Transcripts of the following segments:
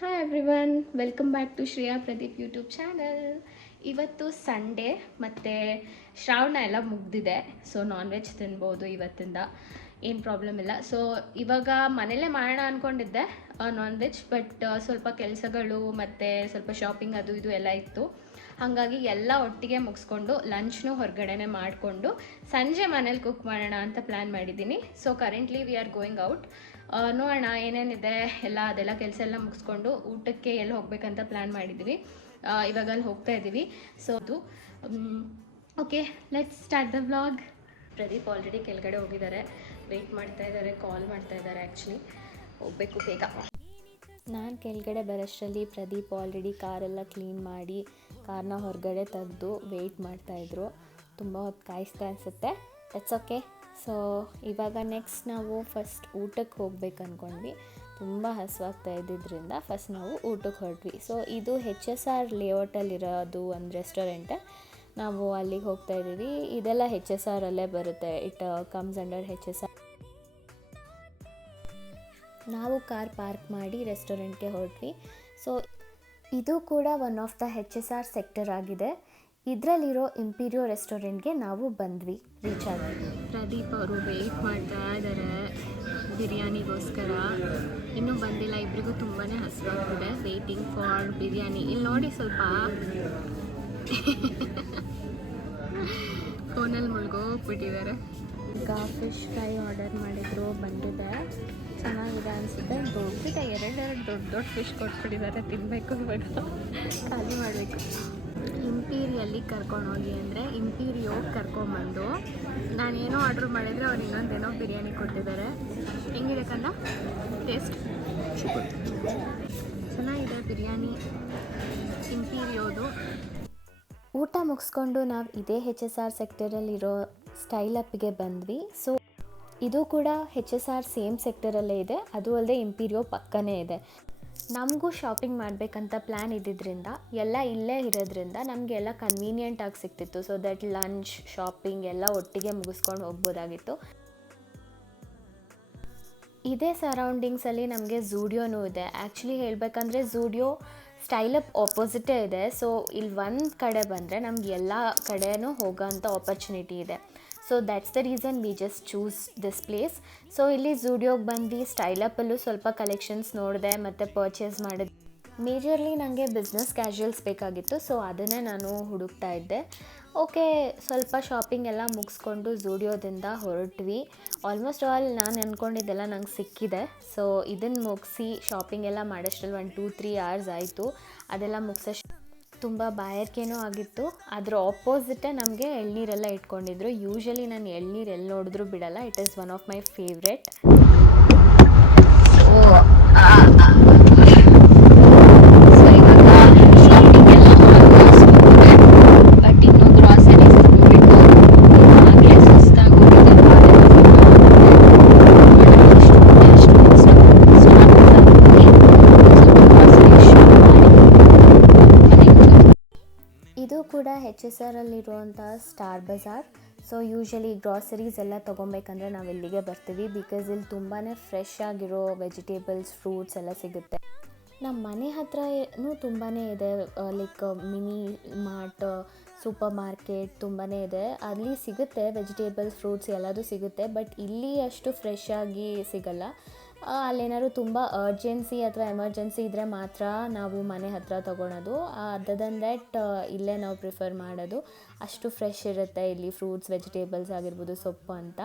Hi everyone, welcome back to Shreya Pradeep YouTube channel. ಇವತ್ತು Sunday ಮತ್ತು ಶ್ರಾವಣ ಎಲ್ಲ ಮುಗ್ದಿದೆ. ಸೊ ನಾನ್ ವೆಜ್ ತಿನ್ಬೋದು ಇವತ್ತಿಂದ, ಏನು ಪ್ರಾಬ್ಲಮ್ ಇಲ್ಲ. ಸೊ ಇವಾಗ ಮನೇಲೇ ಮಾಡೋಣ ಅಂದ್ಕೊಂಡಿದ್ದೆ ನಾನ್ ವೆಜ್, ಬಟ್ ಸ್ವಲ್ಪ ಕೆಲಸಗಳು ಮತ್ತು ಸ್ವಲ್ಪ ಶಾಪಿಂಗ್ ಅದು ಇದು ಎಲ್ಲ ಇತ್ತು. ಹಾಗಾಗಿ ಎಲ್ಲ ಒಟ್ಟಿಗೆ ಮುಗಿಸ್ಕೊಂಡು ಲಂಚ್ನೂ ಹೊರಗಡೆನೆ ಮಾಡಿಕೊಂಡು ಸಂಜೆ ಮನೇಲಿ ಕುಕ್ ಮಾಡೋಣ ಅಂತ ಪ್ಲ್ಯಾನ್ ಮಾಡಿದ್ದೀನಿ. So currently we are going out. ನೋಡೋಣ ಏನೇನಿದೆ ಅದೆಲ್ಲ ಕೆಲಸ ಎಲ್ಲ ಮುಗಿಸ್ಕೊಂಡು ಊಟಕ್ಕೆ ಎಲ್ಲಿ ಹೋಗ್ಬೇಕಂತ ಪ್ಲ್ಯಾನ್ ಮಾಡಿದ್ದೀವಿ. ಇವಾಗ ಅಲ್ಲಿ ಹೋಗ್ತಾ ಇದ್ದೀವಿ. ಸೊ ಅದು okay, let's start the vlog. Pradeep already ಕೆಳಗಡೆ ಹೋಗಿದ್ದಾರೆ, ವೆಯ್ಟ್ ಮಾಡ್ತಾ ಇದ್ದಾರೆ, ಕಾಲ್ ಮಾಡ್ತಾ ಇದ್ದಾರೆ. ಆ್ಯಕ್ಚುಲಿ ಹೋಗಬೇಕು ಬೇಗ. ನಾನು ಕೆಳಗಡೆ ಬರೋಷ್ಟರಲ್ಲಿ ಪ್ರದೀಪ್ ಆಲ್ರೆಡಿ ಕಾರೆಲ್ಲ ಕ್ಲೀನ್ ಮಾಡಿ ಕಾರ್ನ ಹೊರಗಡೆ ತೆಗೆದು ವೆಯ್ಟ್ ಮಾಡ್ತಾಯಿದ್ರು. ತುಂಬ ಹೊತ್ತು ಕಾಯಿಸ್ತಾ ಅನಿಸುತ್ತೆ. It's okay. ಸೊ ಇವಾಗ ನೆಕ್ಸ್ಟ್ ನಾವು ಫಸ್ಟ್ ಊಟಕ್ಕೆ ಹೋಗ್ಬೇಕು ಅಂದ್ಕೊಂಡ್ವಿ. ತುಂಬ ಹಸುವಾಗ್ತಾ ಇದ್ದಿದ್ದರಿಂದ ಫಸ್ಟ್ ನಾವು ಊಟಕ್ಕೆ ಹೊರಟ್ವಿ. ಸೊ ಇದು HSR ಲೇಔಟಲ್ಲಿರೋದು ಒಂದು ರೆಸ್ಟೋರೆಂಟೆ. ನಾವು ಅಲ್ಲಿಗೆ ಹೋಗ್ತಾ ಇದ್ದೀವಿ. ಇದೆಲ್ಲ HSR ಅಲ್ಲೇ ಬರುತ್ತೆ. It comes under HSR. ನಾವು ಕಾರ್ ಪಾರ್ಕ್ ಮಾಡಿ ರೆಸ್ಟೋರೆಂಟ್ಗೆ ಹೊರಟ್ವಿ. ಸೊ ಇದು ಕೂಡ one of the HSR sector ಆಗಿದೆ. ಇದರಲ್ಲಿರೋ ಇಂಪೀರಿಯೋ ರೆಸ್ಟೋರೆಂಟ್ಗೆ ನಾವು ಬಂದ್ವಿ, ರೀಚ್ ಆದ್ವಿ. ಪ್ರದೀಪ್ ಅವರು ವೆಯ್ಟ್ ಮಾಡ್ತಾ ಇದ್ದಾರೆ ಬಿರಿಯಾನಿಗೋಸ್ಕರ. ಇನ್ನೂ ಬಂದಿಲ್ಲ. ಇಬ್ಬರಿಗೂ ತುಂಬಾ ಹಸಿವಾಗ್ತಿದೆ. Waiting for biryani. ಇಲ್ಲಿ ನೋಡಿ, ಸ್ವಲ್ಪ ಫೋನಲ್ಲಿ ಮುಳುಗೋಗ್ಬಿಟ್ಟಿದ್ದಾರೆ. ಈಗ ಫಿಶ್ ಫ್ರೈ ಆರ್ಡರ್ ಮಾಡಿದ್ರು, ಬಂದಿದೆ. ಚೆನ್ನಾಗಿದೆ ಅನಿಸುತ್ತೆ. ದೊಡ್ಡದಿದೆ, ಎರಡು ದೊಡ್ಡ ಫಿಶ್ ಕೊಟ್ಬಿಟ್ಟಿದ್ದಾರೆ. ತಿನ್ನಬೇಕು, ಇವಾಗ ಖಾಲಿ ಮಾಡಬೇಕು. ಇಂಪೀರಿಯಲ್ಲಿ ಕರ್ಕೊಂಡೋಗಿ ಅಂದರೆ ಇಂಪೀರಿಯೋ ಕರ್ಕೊಂಬಂದು ನಾನೇನೋ ಆರ್ಡ್ರ್ ಮಾಡಿದರೆ ಅವ್ರು ಇನ್ನೊಂದೇನೋ ಬಿರಿಯಾನಿ ಕೊಟ್ಟಿದ್ದಾರೆ. ಹೆಂಗಿದೆ ಕಣ್ಣ ಟೇಸ್ಟ್? ಚೆನ್ನಾಗಿದೆ ಬಿರಿಯಾನಿ ಇಂಪೀರಿಯೋದು. ಊಟ ಮುಗಿಸ್ಕೊಂಡು ನಾವು ಇದೇ HSR ಸೆಕ್ಟರಲ್ಲಿರೋ ಸ್ಟೈಲ್ ಅಪ್ಗೆ ಬಂದ್ವಿ. ಸೊ ಇದು ಕೂಡ HSR ಸೇಮ್ ಸೆಕ್ಟರಲ್ಲೇ ಇದೆ. ಅದು ಅಲ್ಲದೆ ಇಂಪೀರಿಯೋ ಪಕ್ಕನೇ ಇದೆ. ನಮಗೂ ಶಾಪಿಂಗ್ ಮಾಡಬೇಕಂತ ಪ್ಲ್ಯಾನ್ ಇದ್ದಿದ್ದರಿಂದ ಎಲ್ಲ ಇಲ್ಲೇ ಇರೋದ್ರಿಂದ ನಮಗೆಲ್ಲ ಕನ್ವೀನಿಯೆಂಟಾಗಿ ಸಿಗ್ತಿತ್ತು. ಸೊ ದಟ್ ಲಂಚ್ ಶಾಪಿಂಗ್ ಎಲ್ಲ ಒಟ್ಟಿಗೆ ಮುಗಿಸ್ಕೊಂಡು ಹೋಗ್ಬೋದಾಗಿತ್ತು. ಇದೇ ಸರೌಂಡಿಂಗ್ಸಲ್ಲಿ ನಮಗೆ ಝೂಡಿಯೋನೂ ಇದೆ. ಆ್ಯಕ್ಚುಲಿ ಹೇಳಬೇಕಂದ್ರೆ ಝೂಡಿಯೋ ಸ್ಟೈಲಪ್ ಆಪೋಸಿಟೇ ಇದೆ. ಸೊ ಇಲ್ಲಿ ಒಂದು ಕಡೆ ಬಂದರೆ ನಮ್ಗೆ ಎಲ್ಲ ಕಡೆಯೂ ಹೋಗೋಂಥ ಆಪರ್ಚುನಿಟಿ ಇದೆ. So that's the reason we just choose this place. So ಇಲ್ಲಿ ಝೂಡಿಯೋಗೆ ಬಂದು ಸ್ಟೈಲಪ್ಪಲ್ಲೂ ಸ್ವಲ್ಪ ಕಲೆಕ್ಷನ್ಸ್ ನೋಡಿದೆ ಮತ್ತು ಪರ್ಚೇಸ್ ಮಾಡಿದೆ. ಮೇಜರ್ಲಿ ನನಗೆ ಬಿಸ್ನೆಸ್ ಕ್ಯಾಶುಯಲ್ಸ್ ಬೇಕಾಗಿತ್ತು. ಸೊ ಅದನ್ನೇ ನಾನು ಹುಡುಕ್ತಾ ಇದ್ದೆ. ಓಕೆ, ಸ್ವಲ್ಪ ಶಾಪಿಂಗ್ ಎಲ್ಲ ಮುಗಿಸ್ಕೊಂಡು ಝೂಡಿಯೋದಿಂದ ಹೊರಟ್ವಿ. ಆಲ್ಮೋಸ್ಟ್ ಆಲ್ ನಾನು ಅಂದ್ಕೊಂಡಿದ್ದೆಲ್ಲ ನಂಗೆ ಸಿಕ್ಕಿದೆ. ಸೊ ಇದನ್ನು ಮುಗಿಸಿ ಶಾಪಿಂಗ್ ಎಲ್ಲ ಮಾಡೋಷ್ಟರಲ್ಲಿ 1-2-3 hours ಆಯಿತು. ಅದೆಲ್ಲ ಮುಗಿಸೋಷ್ಟು ತುಂಬ ಬಾಯಾರಿಕೆನೂ ಆಗಿತ್ತು. ಅದರ ಆಪೋಸಿಟೇ ನಮಗೆ ಎಳ್ನೀರೆಲ್ಲ ಇಟ್ಕೊಂಡಿದ್ರು. ಯೂಶ್ವಲಿ ನಾನು ಎಳ್ನೀರು ಎಲ್ಲಿ ನೋಡಿದ್ರೂ ಬಿಡಲ್ಲ. It is one of my favourite. But ಇನ್ನೂ ಗ್ರಾಸರೀಸ್ ತಗೋಬೇಕು. ಆಗಲೇ ಸುಸ್ತಾಗೋಗಿದೆ. ಇದು ಕೂಡ HSR ಅಲ್ಲಿರುವಂಥ star Bazaar. So usually groceries ಎಲ್ಲ ತೊಗೊಬೇಕಂದ್ರೆ ನಾವು ಇಲ್ಲಿಗೆ ಬರ್ತೀವಿ. ಬಿಕಾಸ್ ಇಲ್ಲಿ ತುಂಬಾ ಫ್ರೆಶ್ ಆಗಿರೋ ವೆಜಿಟೇಬಲ್ಸ್, ಫ್ರೂಟ್ಸ್ ಎಲ್ಲ ಸಿಗುತ್ತೆ. ನಮ್ಮ ಮನೆ ಹತ್ರನೂ ತುಂಬಾ ಇದೆ. Like mini mart, super market ತುಂಬಾ ಇದೆ. ಅಲ್ಲಿ ಸಿಗುತ್ತೆ ವೆಜಿಟೇಬಲ್ಸ್, ಫ್ರೂಟ್ಸ್ ಎಲ್ಲದೂ ಸಿಗುತ್ತೆ. ಬಟ್ ಇಲ್ಲಿ ಅಷ್ಟು ಫ್ರೆಶ್ ಆಗಿ ಸಿಗಲ್ಲ. ಅಲ್ಲೇನಾದ್ರು ತುಂಬ ಅರ್ಜೆನ್ಸಿ ಅಥವಾ ಎಮರ್ಜೆನ್ಸಿ ಇದ್ದರೆ ಮಾತ್ರ ನಾವು ಮನೆ ಹತ್ರ ತೊಗೊಳೋದು. ಅದರ್ ದೆನ್ ದ್ಯಾಟ್ ಇಲ್ಲೇ ನಾವು ಪ್ರಿಫರ್ ಮಾಡೋದು. ಅಷ್ಟು ಫ್ರೆಶ್ ಇರುತ್ತೆ ಇಲ್ಲಿ ಫ್ರೂಟ್ಸ್, ವೆಜಿಟೇಬಲ್ಸ್ ಆಗಿರ್ಬೋದು, ಸೊಪ್ಪು ಅಂತ.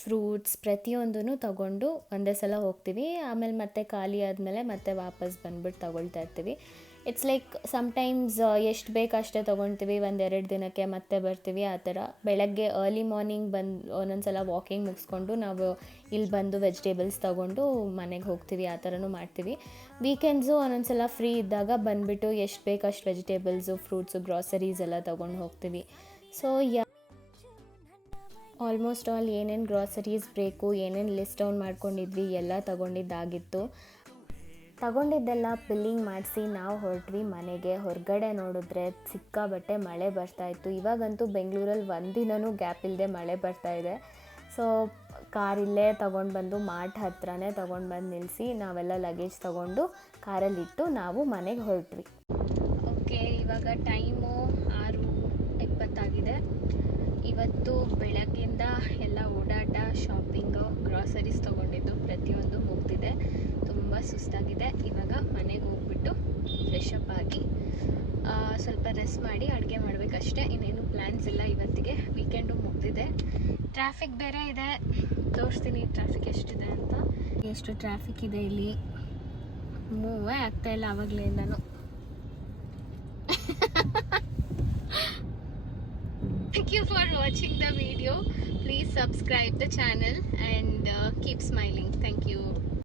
ಫ್ರೂಟ್ಸ್ ಪ್ರತಿಯೊಂದೂ ತೊಗೊಂಡು ಒಂದೇ ಸಲ ಹೋಗ್ತೀವಿ. ಆಮೇಲೆ ಮತ್ತೆ ಖಾಲಿ ಆದಮೇಲೆ ಮತ್ತೆ ವಾಪಸ್ ಬಂದುಬಿಟ್ಟು ತೊಗೊಳ್ತಾ ಇರ್ತೀವಿ. ಇಟ್ಸ್ ಲೈಕ್ ಸಮ್ಟೈಮ್ಸ್ ಎಷ್ಟು ಬೇಕು ಅಷ್ಟೇ ತೊಗೊಳ್ತೀವಿ. 1-2 ದಿನಕ್ಕೆ ಮತ್ತೆ ಬರ್ತೀವಿ. ಆ ಥರ ಬೆಳಗ್ಗೆ ಅರ್ಲಿ ಮಾರ್ನಿಂಗ್ ಬಂದು ಒಂದೊಂದು ಸಲ ವಾಕಿಂಗ್ ಮುಗಿಸ್ಕೊಂಡು ನಾವು ಇಲ್ಲಿ ಬಂದು ವೆಜಿಟೇಬಲ್ಸ್ ತೊಗೊಂಡು ಮನೆಗೆ ಹೋಗ್ತೀವಿ. ಆ ಥರನೂ ಮಾಡ್ತೀವಿ. ವೀಕೆಂಡ್ಸು ಒಂದೊಂದು ಸಲ ಫ್ರೀ ಇದ್ದಾಗ ಬಂದುಬಿಟ್ಟು ಎಷ್ಟು ಬೇಕು ಅಷ್ಟು ವೆಜಿಟೇಬಲ್ಸು, ಫ್ರೂಟ್ಸು, ಗ್ರಾಸರೀಸ್ ಎಲ್ಲ ತೊಗೊಂಡು ಹೋಗ್ತೀವಿ. ಸೊ ಆಲ್ಮೋಸ್ಟ್ ಆಲ್ ಏನೇನು ಗ್ರಾಸರೀಸ್ ಬೇಕು, ಏನೇನು ಲಿಸ್ಟ್ ಡೌನ್ ಮಾಡ್ಕೊಂಡಿದ್ವಿ ಎಲ್ಲ ತೊಗೊಂಡಿದ್ದಾಗಿತ್ತು. ತಗೊಂಡಿದ್ದೆಲ್ಲ ಬಿಲ್ಲಿಂಗ್ ಮಾಡಿಸಿ ನಾವು ಹೊರಟ್ವಿ ಮನೆಗೆ. ಹೊರಗಡೆ ನೋಡಿದ್ರೆ ಸಿಕ್ಕಾಬಟ್ಟೆ ಮಳೆ ಬರ್ತಾಯಿತ್ತು. ಇವಾಗಂತೂ ಬೆಂಗಳೂರಲ್ಲಿ ಒಂದಿನವೂ ಗ್ಯಾಪ್ ಇಲ್ಲದೆ ಮಳೆ ಬರ್ತಾಯಿದೆ. ಸೊ ಕಾರ್ ಇಲ್ಲೇ ತೊಗೊಂಡು ಬಂದು ಮಾರ್ಟ್ ಹತ್ರನೇ ತೊಗೊಂಡು ಬಂದು ನಿಲ್ಲಿಸಿ ನಾವೆಲ್ಲ ಲಗೇಜ್ ತೊಗೊಂಡು ಕಾರಲ್ಲಿಟ್ಟು ನಾವು ಮನೆಗೆ ಹೊರಟ್ವಿ. ಓಕೆ, ಇವಾಗ ಟೈಮು 6:20 ಇವತ್ತು ಬೆಳಗ್ಗಿಂದ ಎಲ್ಲ ಓಡಾಟ, ಶಾಪಿಂಗು, ಗ್ರಾಸರೀಸ್ ತೊಗೊಂಡಿದ್ದು ಪ್ರತಿಯೊಂದು ಮುಗ್ದಿದೆ. ತುಂಬ ಸುಸ್ತಾಗಿದೆ. ಇವಾಗ ಮನೆಗೆ ಹೋಗ್ಬಿಟ್ಟು ಫ್ರೆಶ್ ಅಪ್ ಆಗಿ ಸ್ವಲ್ಪ ರೆಸ್ಟ್ ಮಾಡಿ ಅಡುಗೆ ಮಾಡಬೇಕಷ್ಟೇ. ಇನ್ನೇನು ಪ್ಲ್ಯಾನ್ಸ್ ಇಲ್ಲ ಇವತ್ತಿಗೆ. ವೀಕೆಂಡು ಮುಗ್ದಿದೆ. ಟ್ರಾಫಿಕ್ ಬೇರೆ ಇದೆ, ತೋರಿಸ್ತೀನಿ ಟ್ರಾಫಿಕ್ ಎಷ್ಟಿದೆ ಅಂತ. ಎಷ್ಟು ಟ್ರಾಫಿಕ್ ಇದೆ ಇಲ್ಲಿ, ಮೂವೇ ಆಗ್ತಾಯಿಲ್ಲ ಆವಾಗಲಿಂದನೂ. Thank you for watching the video. Please subscribe the channel and keep smiling. Thank you.